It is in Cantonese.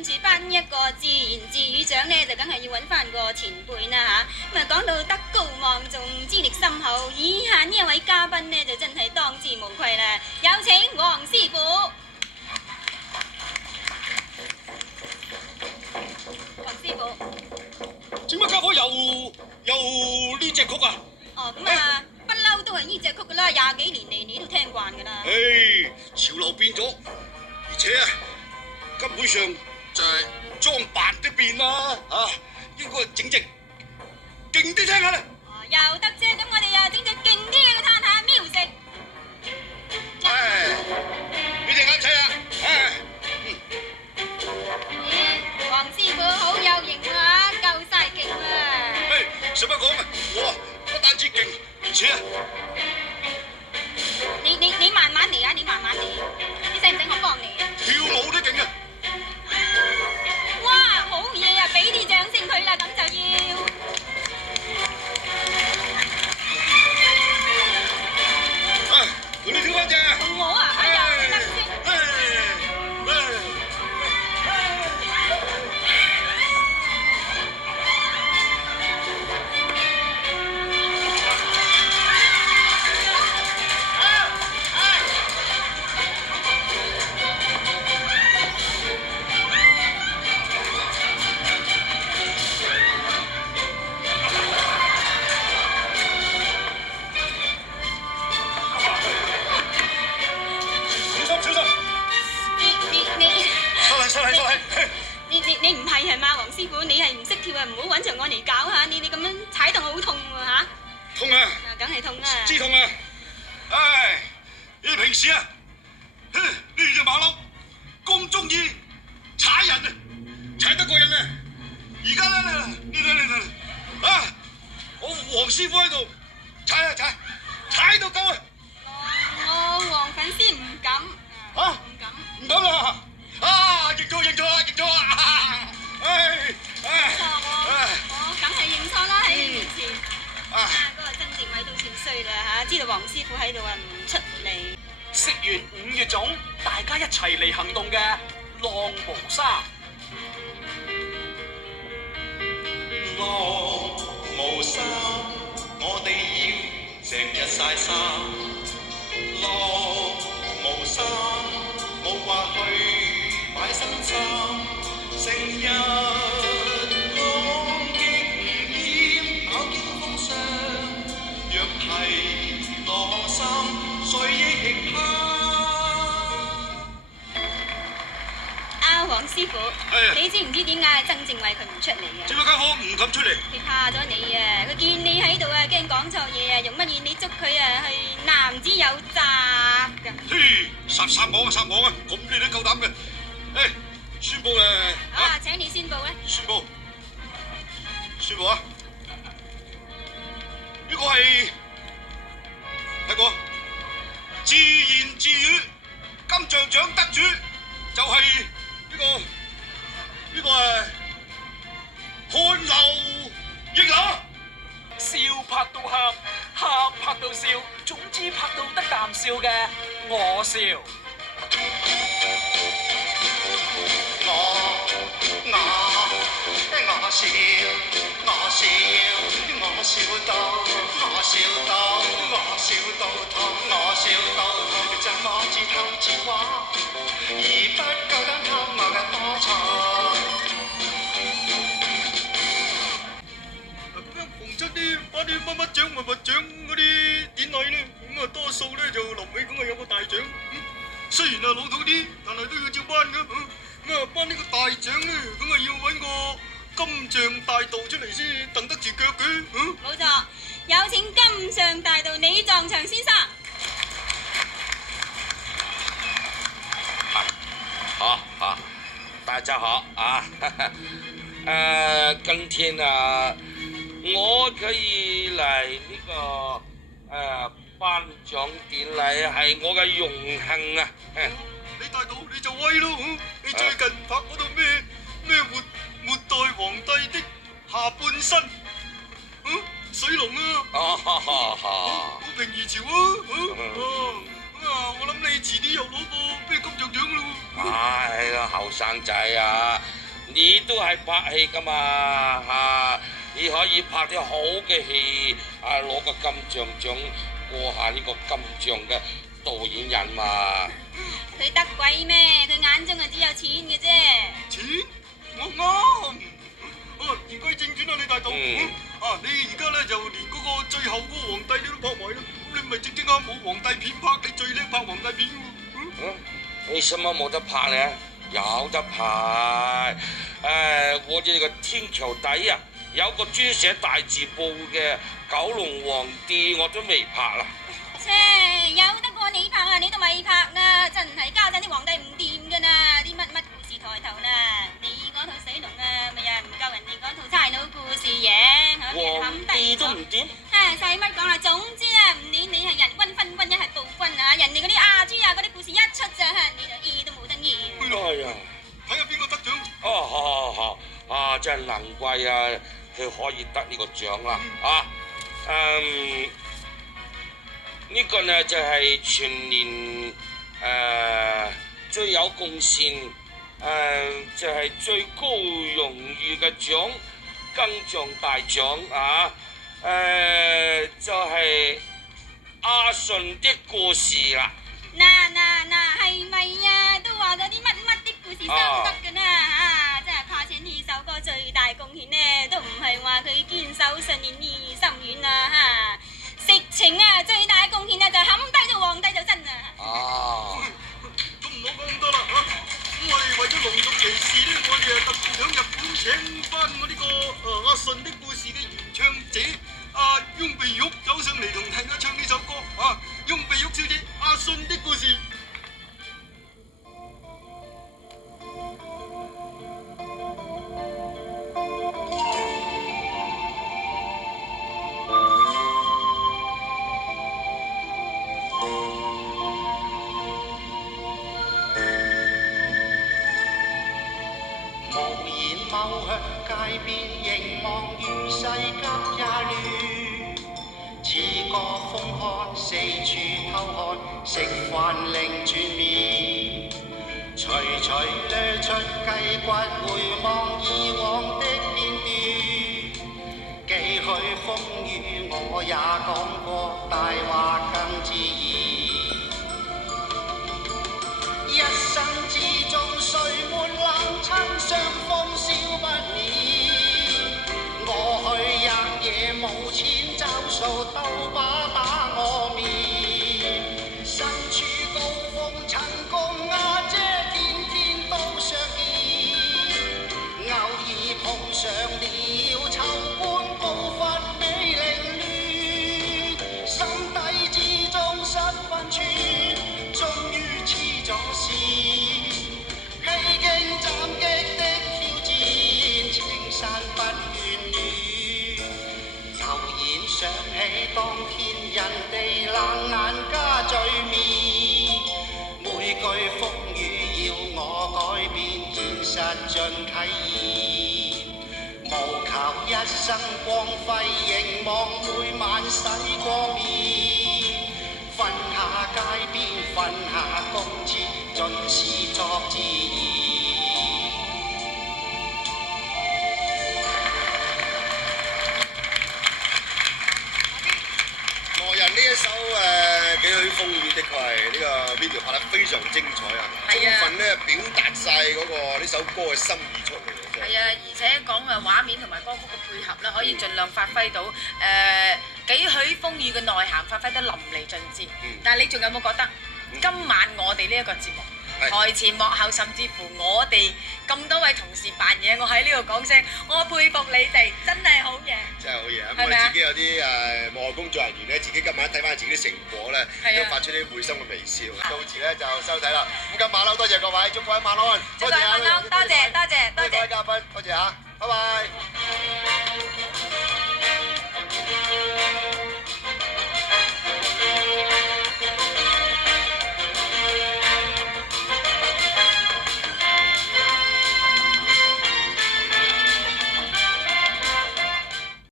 跟住頒一個自言自語獎呢，就梗係要揾翻個前輩啦嚇。咁啊講到德高望重、資歷深厚，以下呢一位嘉賓呢，就真係當之無愧啦！有請黃師傅。黃師傅，點解家伙又呢隻曲啊？哦，咁啊，不嬲都係呢隻曲噶啦，廿幾年嚟你都聽慣噶啦。唉，潮流變咗，而且啊，根本上就係裝扮都變啦，應該整隻勁啲聽下啦。哦，又得啫，咁我哋又整隻勁啲嘅嘆下 music。唉，你哋啱睇啊！唉，咦，黃師傅好有型啊，夠晒勁啦！唉，使乜講啊？我不單止勁，而且啊，你慢慢嚟啊，你慢慢嚟，你使唔使我幫你啊？跳舞都勁啊！哇，好嘢啊！俾啲掌聲佢啦，咁就要。啊，同你跳翻隻。同我啊，哎呀，你得先。你唔係係嘛，黃師傅，你係唔識跳啊，唔好揾場我嚟搞下，你咁樣踩到好痛喎嚇！痛啊！梗係痛啦！知痛啊！唉，你平時啊，呢隻馬騮咁中意踩人啊，踩得過癮啊！而家咧，啊，我黃師傅喺度踩到夠啊！我黃粉絲唔敢唔敢啦！認錯啊！我梗係認錯啦，喺你面前。嗰個曾志偉都算衰啦嚇，知道黃師傅喺度啊，唔出嚟。食完5月粽，大家一齊嚟行動嘅浪毛衫。浪毛衫，我哋要成日曬衫。浪毛衫，冇話去買新衫，成日講經唔厭，飽經風霜，若係落衫，誰亦怕。黃師傅，你知唔知點解曾正偉佢唔出嚟啊？點解家伙唔敢出嚟？佢怕咗你啊！佢見你喺度啊，驚講錯嘢啊，用乜嘢你捉佢啊去男子有責㗎？嘿，殺我啊！咁你都夠膽嘅？誒，宣佈咧！請你宣佈咧！宣佈啊！呢個係睇過自言自語金像獎得主，就係呢個係汗流逆流，笑拍到喊，喊拍到笑，總之拍到得啖笑嘅我笑。笑到痛，怎麼自偷自畫，而不夠膽偷我嘅歌詞。咁樣逢親啲頒啲乜獎嗰啲典禮咧，咁啊多數咧就臨尾咁啊有個大獎。雖然啊老土啲，但係都要照頒㗎。咁啊頒呢個大獎咧，咁啊要揾個金像大道出嚟先蹬得住腳嘅。冇錯，有請金像大道李壯祥先生。好，大家好啊！今天啊，我可以嚟呢個頒獎典禮，係我嘅榮幸啊！李大道你就威咯！你最近拍嗰套咩末代皇帝的下半生，水龍啊！好評如潮啊！我諗你遲啲又攞個咩金像獎咯？唉，後生仔啊！你都係拍戲噶嘛嚇，你可以拍啲好嘅戲啊，攞個金像獎過下呢個金像嘅導演人嘛。佢得鬼咩？佢眼中啊只有錢嘅啫。錢？我啱。言歸正傳啊，李大導。啊，你而家咧就連嗰個最後嗰個皇帝你都拍埋啦，咁你咪正啱冇皇帝片拍，你最叻拍皇帝片喎。為什麼冇得拍呢？有得拍。我哋個天橋底啊，有個專寫大字報嘅九龍皇帝，我都未拍啦。切，有得過你拍啊，你都未拍啦，真係家陣啲皇帝唔掂噶啦，啲乜乜故事抬頭啦，你嗰套水龍啊，咪又係唔夠人哋嗰套差佬故事嘅，皇帝都唔掂。使乜講啦？總之啊，唔理你係人君分君一係暴君啊，人哋嗰啲亞豬啊嗰啲故事一出咋，你就醫都冇得醫。哎呀，睇下邊個得獎。好，真係難怪啊，佢可以得呢個獎啦啊！呢個呢就係全年最有貢獻就係最高榮譽嘅獎，金像大獎啊！就係阿信的故事啦。嗱，係咪啊？都話嗰啲乜的故事收得㗎啦真係怕請呢首歌最大貢獻呢，都唔係話佢堅守信念意心軟啊實情啊，最大貢獻啊就冚低咗皇帝就真啦。都唔好講咁多啦咁我哋為咗隆重其事呢，我哋特別響日本請翻我呢個阿信的故事嘅原唱者阿翁碧玉走上嚟同大家唱呢首歌翁碧玉小姐阿信的故事。踎向街邊凝望與世間也亂，似個風寒四處偷看，食飯另轉面，徐徐掠出雞骨，回望以往的片段，幾許風雨我也講過，大話更自然。一生之中，誰沒冷親相逢笑不眠？我去日夜無錢找數，鬥把打我面。身處高峰曾共阿姐天天都相見，偶爾碰上了秋官步伐美凌亂，心底之中失分寸，終於痴咗線。披荊斬棘的挑戰，青山不怨戀。悠然想起當天人哋冷眼加罪面，每句風語要我改變，現實盡體現。無求一生光輝，凝望每晚洗過面。瞓下街邊，瞓下公廁，盡是作自然。內人呢一首幾許風雨的確係呢個 video 拍得非常精彩充分咧表達晒嗰個呢首歌嘅心意出嚟。係啊，而且講畫面同埋歌曲嘅配合咧，可以盡量發揮到幾許風雨嘅內涵，發揮得淋漓盡致。但係你仲有冇覺得今晚我哋呢一個節目台前幕後，甚至乎我哋咁多位同事扮嘢，我喺呢度講聲，我佩服你哋，真係好嘢，真係好嘢。咁我哋自己有啲幕後工作人員咧，自己今晚睇翻自己啲成果咧，都發出啲會心嘅微笑。到時咧就收睇啦。咁今晚多謝各位，祝各位晚安。多謝各位嘉賓，多謝，拜拜。